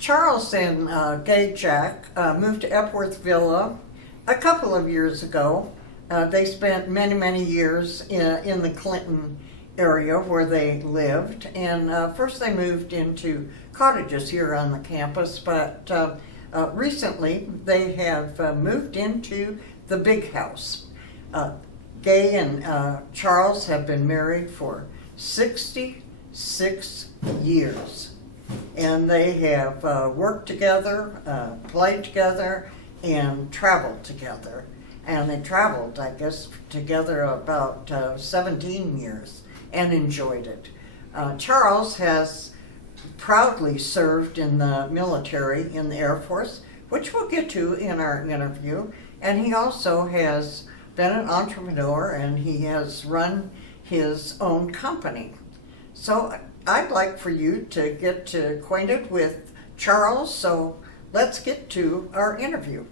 Charles and Gay Jack moved to Epworth Villa a couple of years ago. They spent many, many years in the Clinton area where they lived. And first they moved into cottages here on the campus, but recently they have moved into the big house. Gay and Charles have been married for 66 years. And they have worked together, played together, and traveled together. And they traveled, I guess, together about 17 years and enjoyed it. Charles has proudly served in the military, in the Air Force, which we'll get to in our interview. And he also has been an entrepreneur, and he has run his own company. So I'd like for you to get acquainted with Charles, so let's get to our interview.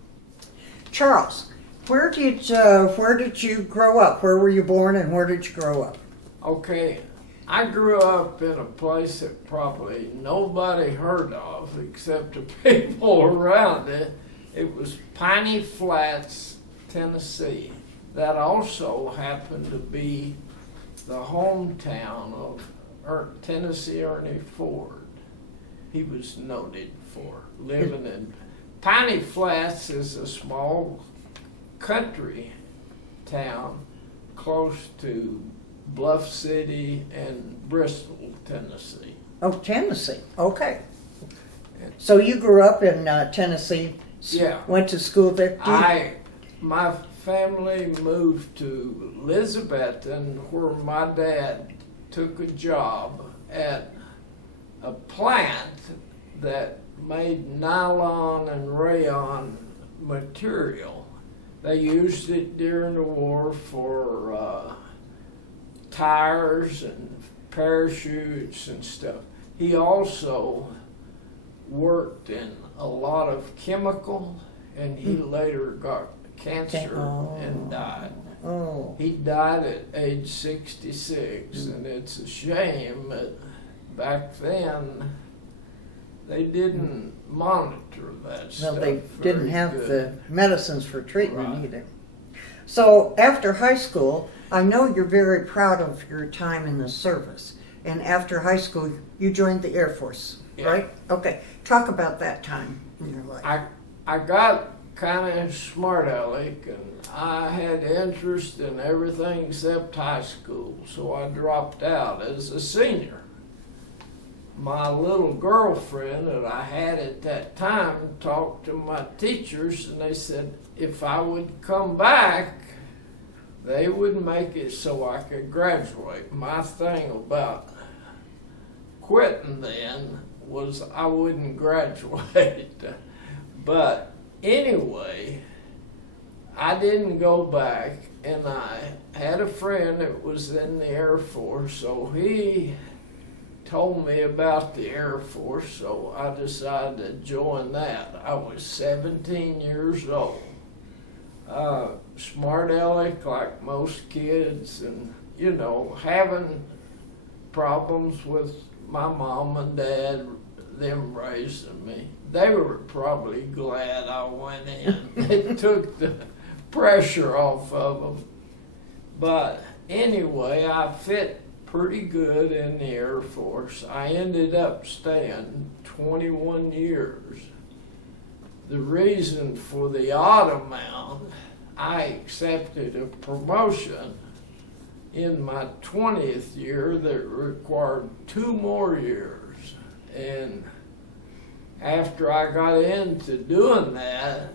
Charles, where did you grow up? Where were you born and where did you grow up? Okay, I grew up in a place that probably nobody heard of except the people around it. It was Piney Flats, Tennessee. That also happened to be the hometown of Tennessee Ernie Ford. He was noted for living in Piney Flats is a small country town close to Bluff City and Bristol, Tennessee. Oh, Tennessee. Okay. So you grew up in Tennessee. Yeah. Went to school there. My family moved to Elizabethton, where my dad took a job at a plant that made nylon and rayon material. They used it during the war for tires and parachutes and stuff. He also worked in a lot of chemical, and he later got cancer and died. Oh. He died at age 66, and it's a shame that back then they didn't monitor that stuff. No, they very didn't have good. the medicines for treatment Right. either. So after high school, I know you're very proud of your time in the service. And after high school, you joined the Air Force, Yeah. right? Okay. Talk about that time in your life. I got kind of smart aleck, and I had interest in everything except high school, so I dropped out as a senior. My little girlfriend that I had at that time talked to my teachers, and they said if I would come back, they would make it so I could graduate. My thing about quitting then was I wouldn't graduate. But anyway, I didn't go back, and I had a friend that was in the Air Force, so he told me about the Air Force, so I decided to join that. I was 17 years old. Smart aleck like most kids, and having problems with my mom and dad, them raising me. They were probably glad I went in. It took the pressure off of them. But anyway, I fit pretty good in the Air Force. I ended up staying 21 years. The reason for the odd amount, I accepted a promotion in my 20th year that required 2 more years. And after I got into doing that,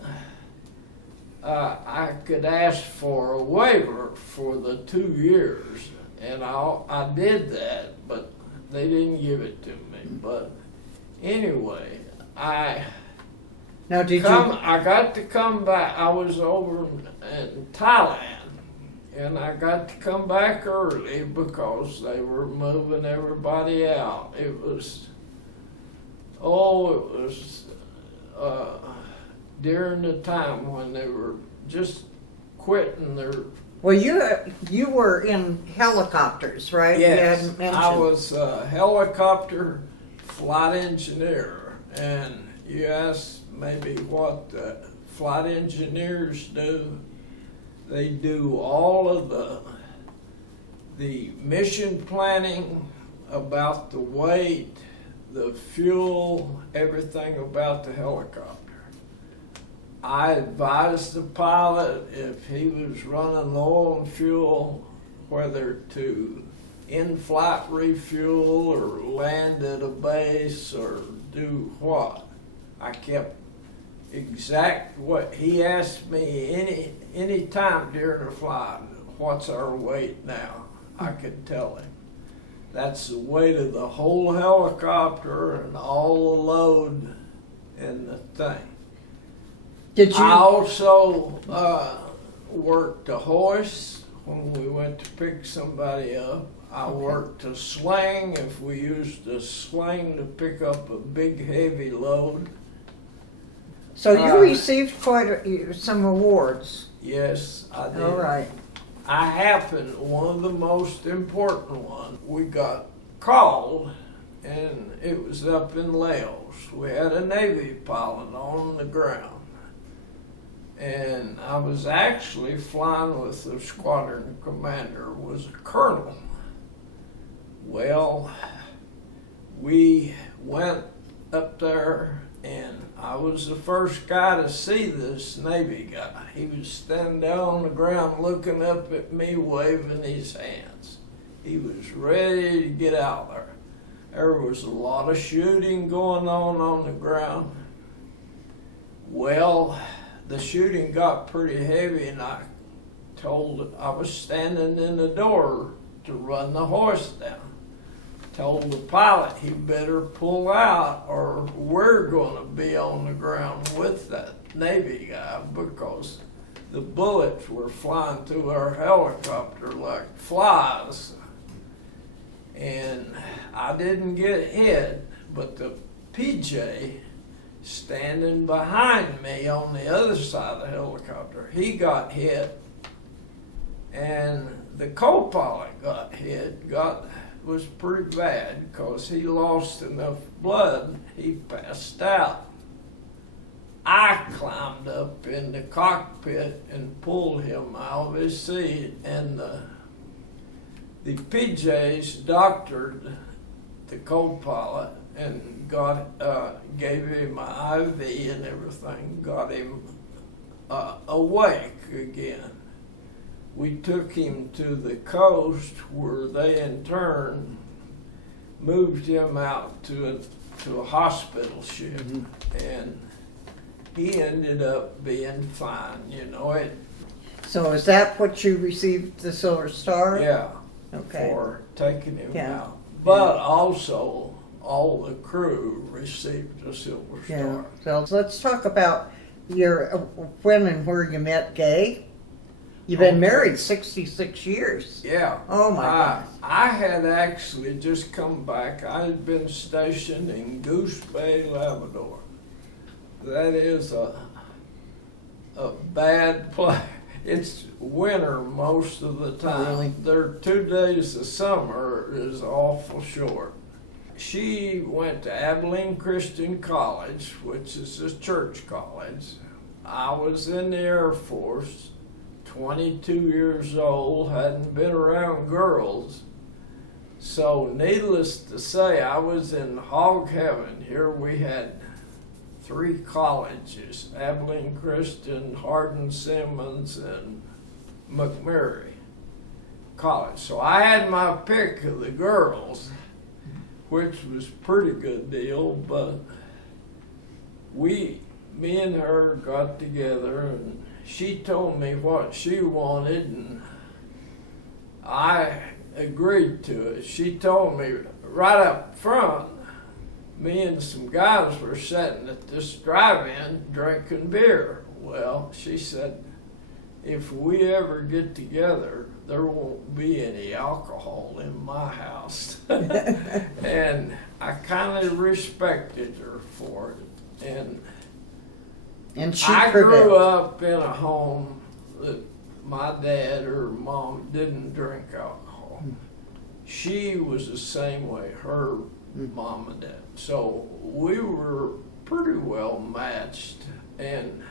I could ask for a waiver for the 2 years. And I did that, but they didn't give it to me. But anyway, I got to come back. I was over in Thailand, and I got to come back early because they were moving everybody out. It was during the time when they were just quitting their. Well, you were in helicopters, right? Yes, You hadn't mentioned. I was a helicopter flight engineer, And you ask maybe what the flight engineers do. They do all of the mission planning about the weight, the fuel, everything about the helicopter. I advised the pilot if he was running low on fuel, whether to in-flight refuel or land at a base or do what. I kept exact what he asked me any time during the flight, what's our weight now? I could tell him. That's the weight of the whole helicopter and all the load in the thing. Did you? I also worked a hoist when we went to pick somebody up. I worked a sling if we used a sling to pick up a big heavy load. So you received some awards. Yes, I did. All right. I happened, one of the most important ones, we got called, and it was up in Laos. We had a Navy pilot on the ground. And I was actually flying with the squadron commander, was a colonel. Well, we went up there, and I was the first guy to see this Navy guy. He was standing down on the ground looking up at me, waving his hands. He was ready to get out there. There was a lot of shooting going on the ground. Well, the shooting got pretty heavy, and I was standing in the door to run the hoist down. Told the pilot he better pull out or we're going to be on the ground with that Navy guy, because the bullets were flying through our helicopter like flies. And I didn't get hit, but the PJ standing behind me on the other side of the helicopter, he got hit, and the co-pilot got hit, was pretty bad because he lost enough blood, he passed out. I climbed up in the cockpit and pulled him out of his seat, and the PJs doctored the co-pilot and gave him an IV and everything, got him awake again. We took him to the coast where they in turn moved him out to a hospital ship, and he ended up being fine, So is that what you received the Silver Star? Yeah, Okay. for taking him Yeah. out. But also, all the crew received a Silver Yeah. Star. So let's talk about your when and where you met Gay. You've been married 66 years. Yeah. Oh my gosh. I had actually just come back. I had been stationed in Goose Bay, Labrador. That is a bad place. It's winter most of the time. Really? There are 2 days of summer is awful short. She went to Abilene Christian College, which is a church college. I was in the Air Force, 22 years old, hadn't been around girls. So needless to say, I was in hog heaven. Here we had 3 colleges, Abilene Christian, Hardin-Simmons, and McMurray College. So I had my pick of the girls, which was a pretty good deal, but me and her got together, and she told me what she wanted, and I agreed to it. She told me right up front, me and some guys were sitting at this drive-in drinking beer. Well, she said, if we ever get together, there won't be any alcohol in my house. And I kind of respected her for it. And she I prevailed. grew up in a home that my dad or mom didn't drink alcohol. She was the same way. Her mom and dad. So we were pretty well matched, and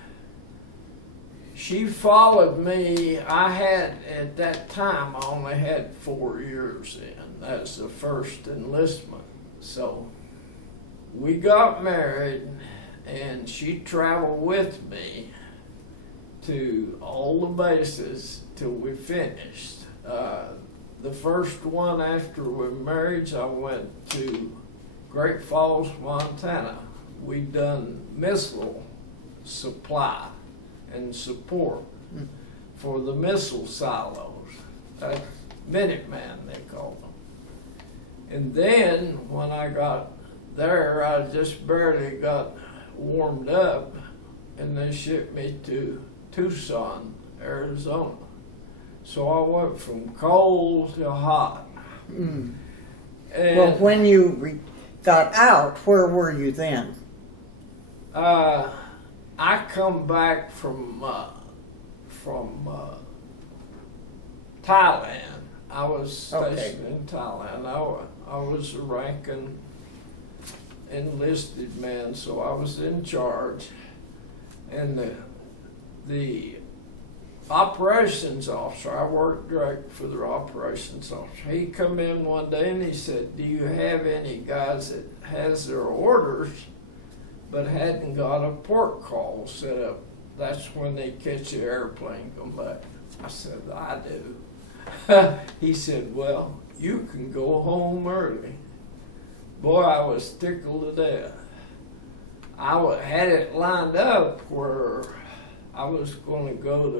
she followed me. I had, at that time, I only had 4 years in. That's the first enlistment. So we got married, and she traveled with me to all the bases till we finished. The first one after we married, I went to Great Falls, Montana. We done missile supply and support for the missile silos. Minuteman, they called them. And then when I got there, I just barely got warmed up, and they shipped me to Tucson, Arizona. So I went from cold to hot. Mm. And Well, when you got out, where were you then? I come back from Thailand. I was stationed in Thailand. I was a ranking enlisted man, so I was in charge. And the operations officer, I worked direct for the operations officer. He come in one day and he said, "Do you have any guys that has their orders but hadn't got a port call set up? That's when they catch the airplane come back." I said, "I do." He said, "Well, you can go home early." Boy, I was tickled to death. I had it lined up where I was going to go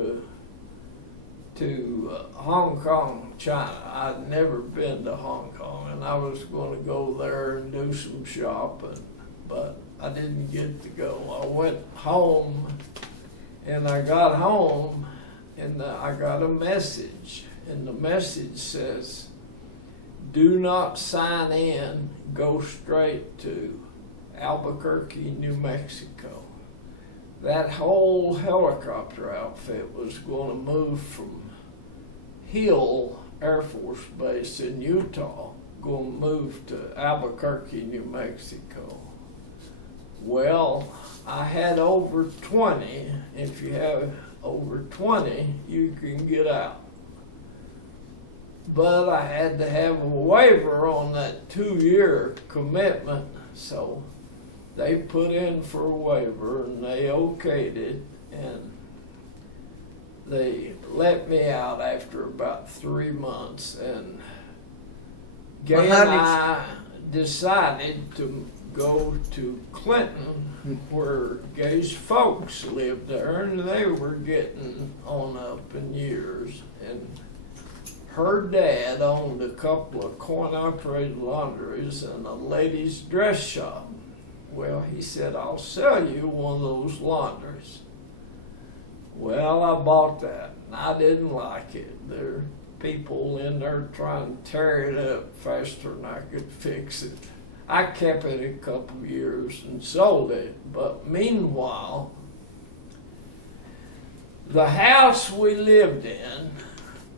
to Hong Kong, China. I'd never been to Hong Kong, and I was going to go there and do some shopping, but I didn't get to go. I went home, and I got home, and I got a message, and the message says, "Do not sign in, go straight to Albuquerque, New Mexico." That whole helicopter outfit was going to move from Hill Air Force Base in Utah, going to move to Albuquerque, New Mexico. Well, I had over 20. If you have over 20, you can get out. But I had to have a waiver on that 2-year commitment, so they put in for a waiver and they okayed it, and they let me out after about 3 months. And Gay and I decided to go to Clinton, where Gay's folks lived there, and they were getting on up in years. And her dad owned a couple of coin-operated laundries and a ladies' dress shop. Well, he said, "I'll sell you one of those laundries." Well, I bought that, and I didn't like it. There were people in there trying to tear it up faster than I could fix it. I kept it a couple of years and sold it, but meanwhile, the house we lived in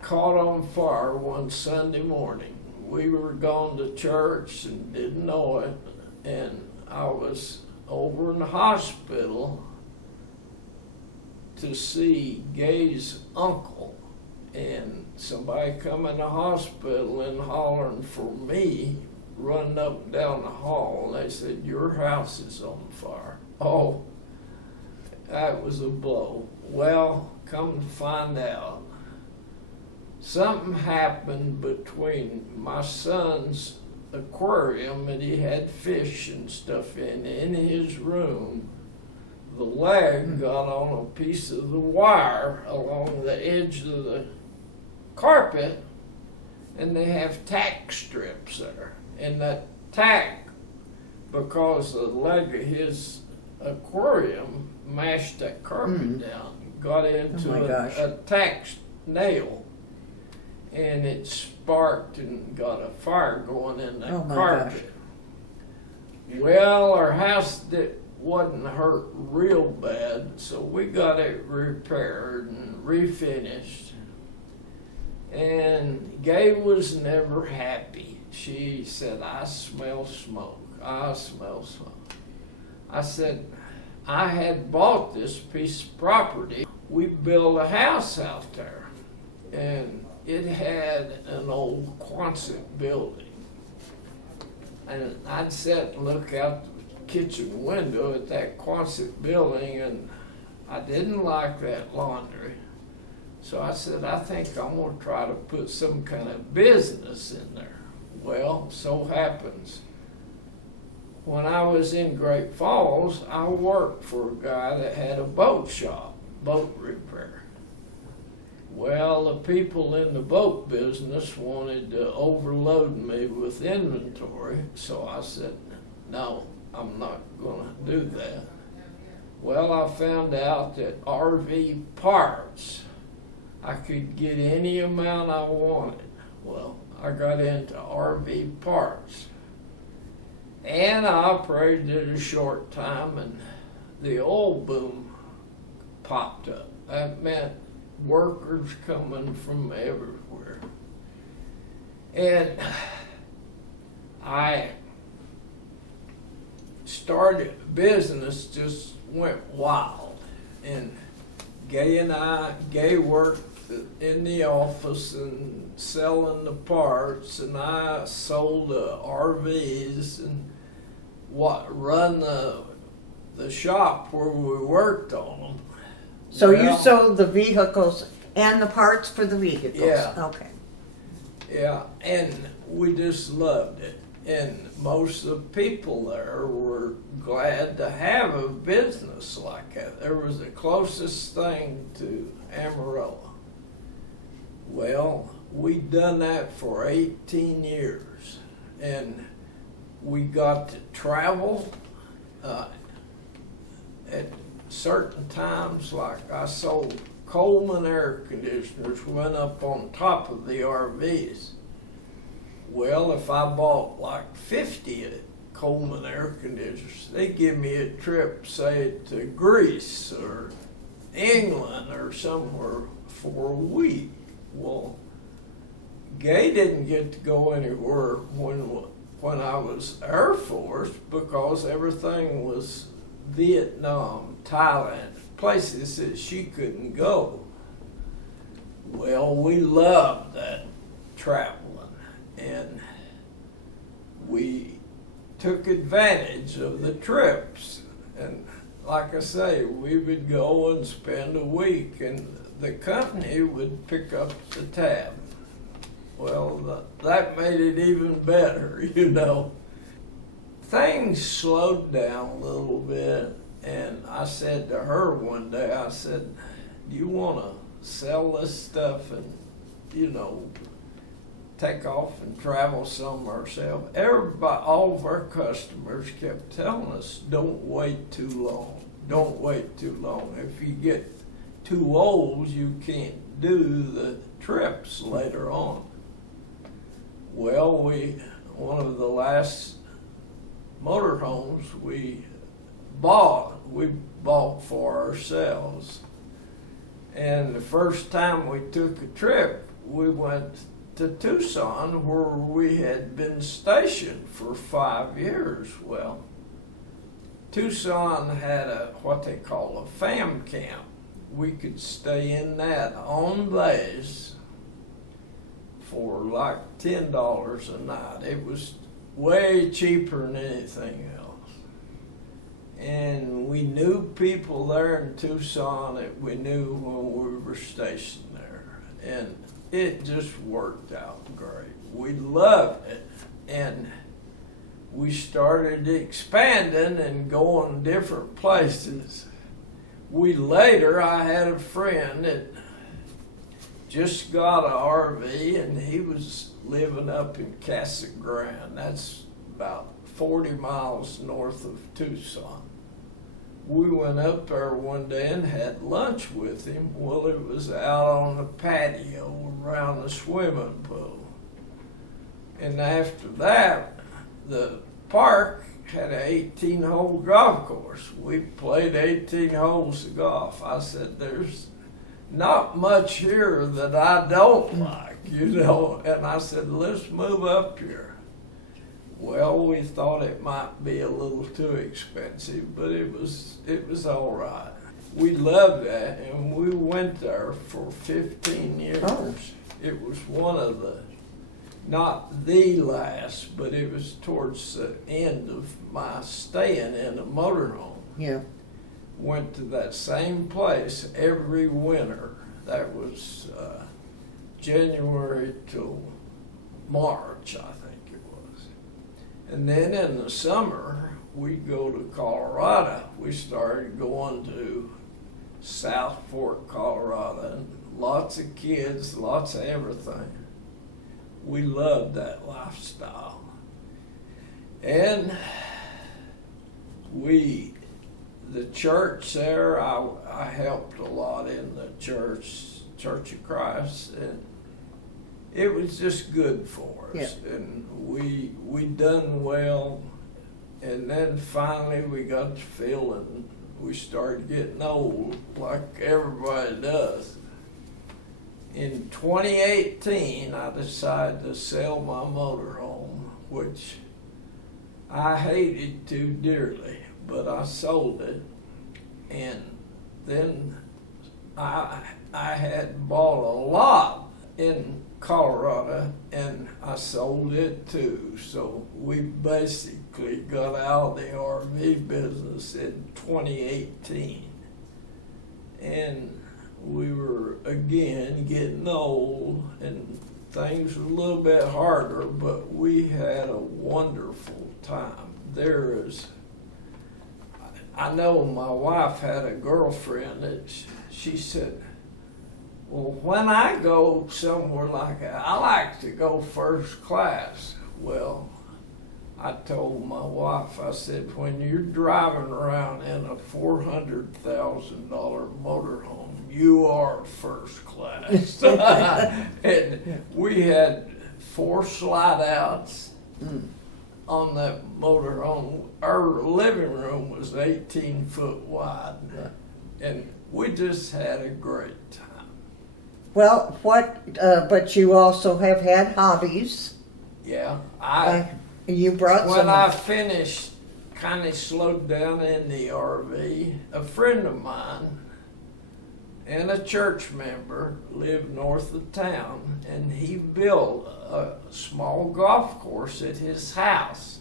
caught on fire one Sunday morning. We were going to church and didn't know it, and I was over in the hospital to see Gay's uncle, and somebody come in the hospital and hollering for me, running up and down the hall, and they said, "Your house is on fire." Oh, that was a blow. Well, come to find out, something happened between my son's aquarium that he had fish and stuff in his room. The leg got on a piece of the wire along the edge of the carpet, and they have tack strips there. And that tack, because the leg of his aquarium mashed that carpet down, got into a tack nail, and it sparked and got a fire going in that carpet. Well, our house wasn't hurt real bad, so we got it repaired and refinished. And Gay was never happy. she said, I smell smoke. I smell smoke. I said, I had bought this piece of property. We built a house out there, and it had an old Quonset building. And I'd sit and look out the kitchen window at that Quonset building, and I didn't like that laundry. So I said, I think I'm gonna try to put some kind of business in there. Well, so happens, when I was in Great Falls, I worked for a guy that had a boat shop, boat repair. Well, the people in the boat business wanted to overload me with inventory, so I said, no, I'm not gonna do that. Well, I found out that RV parts, I could get any amount I wanted. Well, I got into RV parts. And I operated it a short time, and the oil boom popped up. That meant workers coming from everywhere. And I started, business just went wild. And Gay worked in the office and selling the parts, and I sold RVs and run the shop where we worked on them. So you sold the vehicles and the parts for the vehicles? Yeah. Okay. Yeah, and we just loved it. And most of the people there were glad to have a business like that. There was the closest thing to Amarillo. Well, we'd done that for 18 years, and we got to travel at certain times. Like I sold Coleman air conditioners, went up on top of the RVs. Well, if I bought like 50 Coleman air conditioners, they give me a trip, say, to Greece or England or somewhere for a week. Well, Gay didn't get to go anywhere when I was Air Force, because everything was Vietnam, Thailand, places that she couldn't go. Well, we loved that traveling, and we took advantage of the trips. And like I say, we would go and spend a week, and the company would pick up the tab. Well, that made it even better, you know. Things slowed down a little bit, and I said to her one day, I said, do you want to sell this stuff and, you know, take off and travel some ourselves? Everybody, all of our customers kept telling us, don't wait too long. Don't wait too long. If you get too old, you can't do the trips later on. Well, one of the last motorhomes we bought for ourselves. And the first time we took a trip, we went to Tucson, where we had been stationed for 5 years. Well, Tucson had what they call a fam camp. We could stay in that on base for like $10 a night. It was way cheaper than anything else. And we knew people there in Tucson that we knew when we were stationed there. And it just worked out great. We loved it. And we started expanding and going different places. I had a friend that just got an RV, and he was living up in Casa Grande. That's about 40 miles north of Tucson. We went up there one day and had lunch with him. Well, it was out on the patio around the swimming pool. And after that, the park had an 18-hole golf course. We played 18 holes of golf. I said, there's not much here that I don't like, you know. And I said, let's move up here. Well, we thought it might be a little too expensive, but it was all right. We loved that, and we went there for 15 years. Oh. It was one of the, not the last, but it was towards the end of my staying in a motorhome. Yeah. Went to that same place every winter. That was January to March, I think it was. And then in the summer, we'd go to Colorado. We started going to South Fork, Colorado, and lots of kids, lots of everything. We loved that lifestyle. And the church there, I helped a lot in the Church of Christ, and it was just good for us. Yeah. And we done well, and then finally we got to feeling we started getting old, like everybody does. In 2018, I decided to sell my motorhome, which I hated too dearly, but I sold it. And then I had bought a lot in Colorado, and I sold it too. So we basically got out of the RV business in 2018. And we were again getting old, and things were a little bit harder, but we had a wonderful time. I know my wife had a girlfriend that she said, well, when I go somewhere like that, I like to go first class. Well, I told my wife, I said, when you're driving around in a $400,000 motorhome, you are first class. And we had 4 slide outs on that motorhome. Our living room was 18 foot wide, and we just had a great time. Well, but you also have had hobbies. Yeah, You brought when some. I finished, kind of slowed down in the RV, a friend of mine and a church member lived north of town, and he built a small golf course at his house.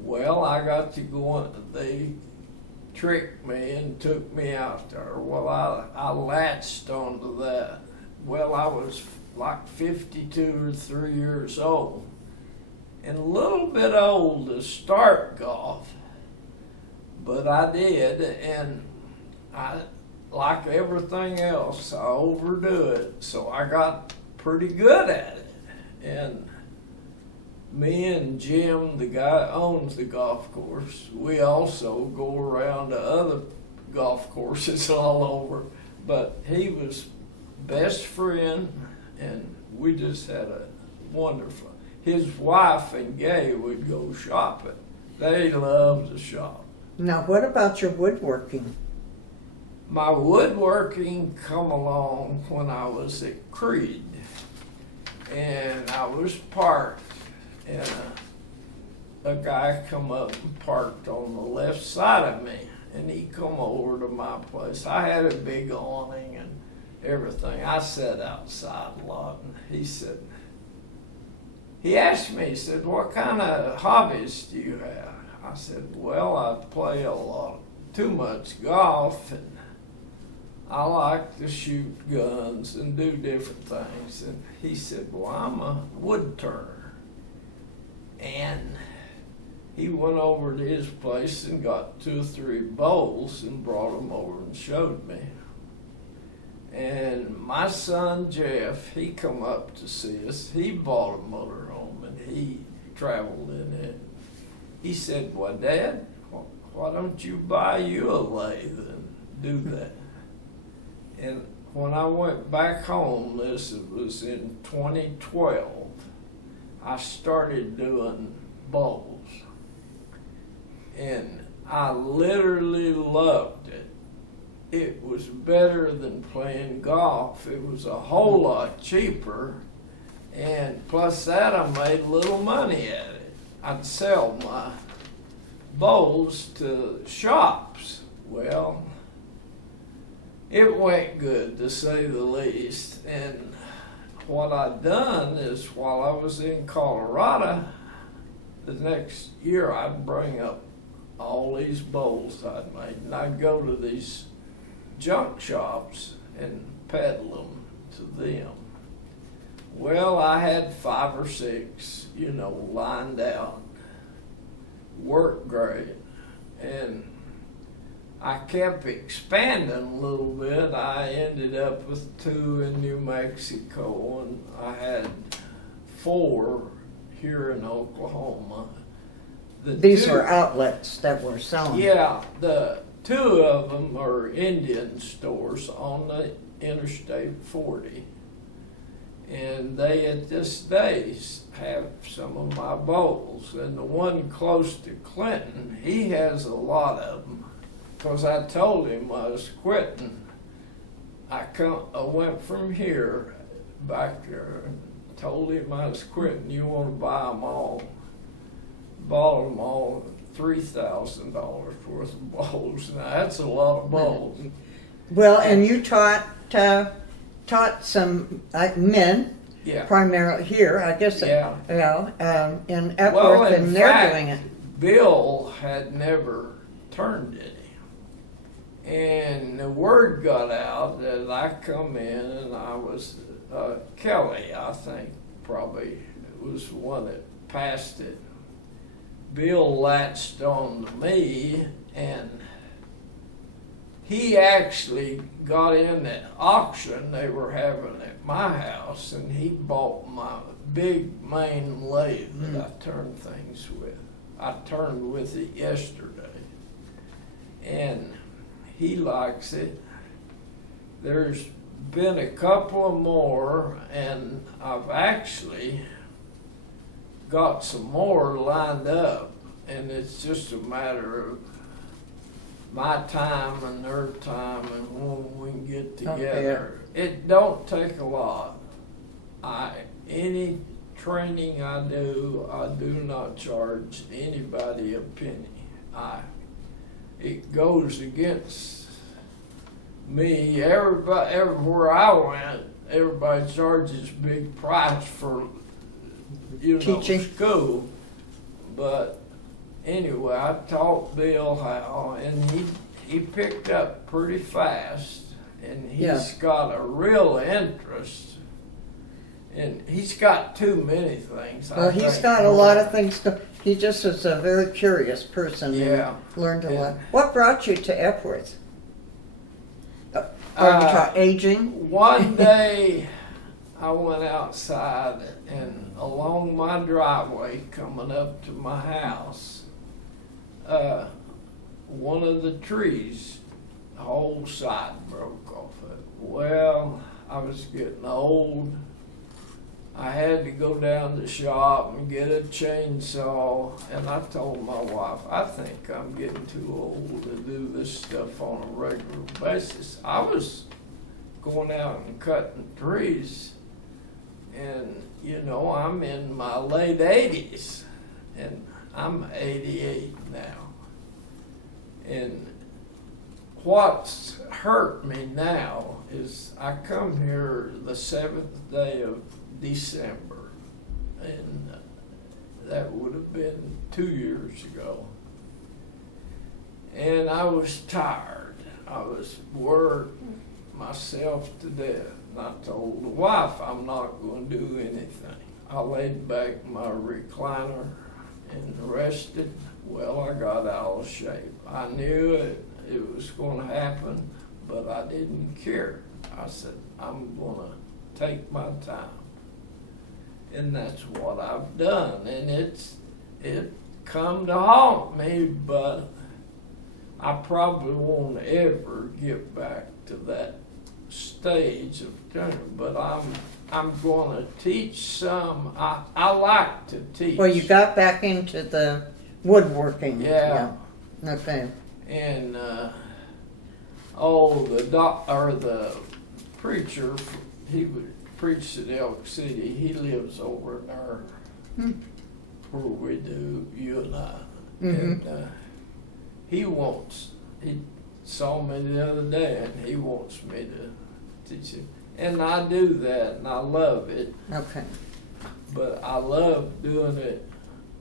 Well, I got to go on, they tricked me and took me out there. Well, I latched onto that. Well, I was like 52 or 3 years old, and a little bit old to start golf, but I did, and like everything else, I overdo it, so I got pretty good at it. And me and Jim, the guy that owns the golf course, we also go around to other golf courses all over, but he was best friend, and we just had a wonderful. His wife and Gay would go shopping. They loved to shop. Now, what about your woodworking? My woodworking come along when I was at Creed, and I was parked, and a guy come up and parked on the left side of me, and he come over to my place. I had a big awning and everything. I sat outside a lot, and he asked me, he said, what kind of hobbies do you have? I said, well, I play a lot, too much golf, and I like to shoot guns and do different things. And he said, well, I'm a wood turner. And he went over to his place and got 2 or 3 bowls and brought them over and showed me. And my son Jeff, he come up to see us. He bought a motorhome and he traveled in it. He said, well, Dad, why don't you buy you a lathe and do that? And when I went back home, this was in 2012, I started doing bowls. And I literally loved it. It was better than playing golf. It was a whole lot cheaper. And plus that, I made a little money at it. I'd sell my bowls to shops. Well, it went good, to say the least. And what I'd done is, while I was in Colorado, the next year I'd bring up all these bowls I'd made, and I'd go to these junk shops and peddle them to them. Well, I had 5 or 6, lined out, worked great, and I kept expanding a little bit. I ended up with 2 in New Mexico, and I had 4 here in Oklahoma. These were outlets that were selling. Yeah, the 2 of them are Indian stores on the Interstate 40. And they, at this day, have some of my bowls. And the one close to Clinton, he has a lot of them. Because I told him I was quitting. I went from here back there and told him I was quitting. You want to buy them all? Bought them all, $3,000 worth of bowls. Now that's a lot of bowls. Well, and you taught some men, Yeah. primarily here, I guess. Yeah. In Epworth, Well, in and they're fact, doing it. Bill had never turned any. And the word got out that I come in, and I was, Kelly, I think, probably was the one that passed it. Bill latched on to me, and he actually got in that auction they were having at my house, and he bought my big main lathe that I turned things with. I turned with it yesterday, and he likes it. There's been a couple of more, and I've actually got some more lined up, and it's just a matter of my time and their time and when we can get together. It don't take a lot. Any training I do not charge anybody a penny. It goes against me. Everywhere I went, everybody charges big price for Teaching. school. But anyway, I taught Bill how, and he picked up pretty fast, and he's got a real interest. And he's got too many things. Well, he's got a lot of things he just is a very curious person. Yeah. And learned a lot. What brought you to Epworth? Are you taught aging? One day, I went outside, and along my driveway coming up to my house, one of the trees, the whole side broke off it. Well, I was getting old. I had to go down to the shop and get a chainsaw, and I told my wife, I think I'm getting too old to do this stuff on a regular basis. I was going out and cutting trees, and I'm in my late 80s, and I'm 88 now. And what's hurt me now is I come here the 7th day of December, and that would have been 2 years ago. And I was tired. I was worked myself to death. And I told the wife I'm not going to do anything. I laid back in my recliner and rested. Well, I got out of shape. I knew it was going to happen, but I didn't care. I said, I'm going to take my time. And that's what I've done. And it come to haunt me, but I probably won't ever get back to that stage of turning. But I'm going to teach some. I like to teach. Well, you got back into the woodworking. Yeah. Okay. And the preacher, he would preach at Elk City. He lives over there. where we do, you and I. Mhm. And he saw me the other day, and he wants me to teach him. And I do that, and I love it. Okay. But I love doing it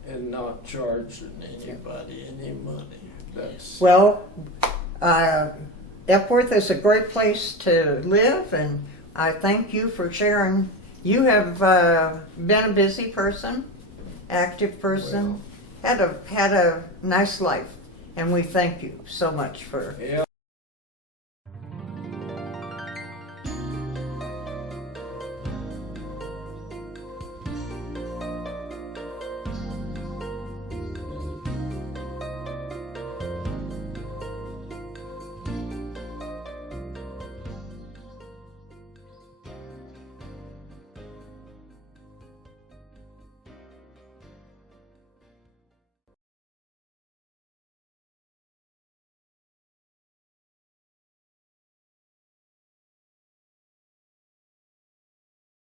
and not charging anybody any money. That's Well, Epworth is a great place to live, and I thank you for sharing. You have been a busy person, active person, had a nice life, and we thank you so much for yeah.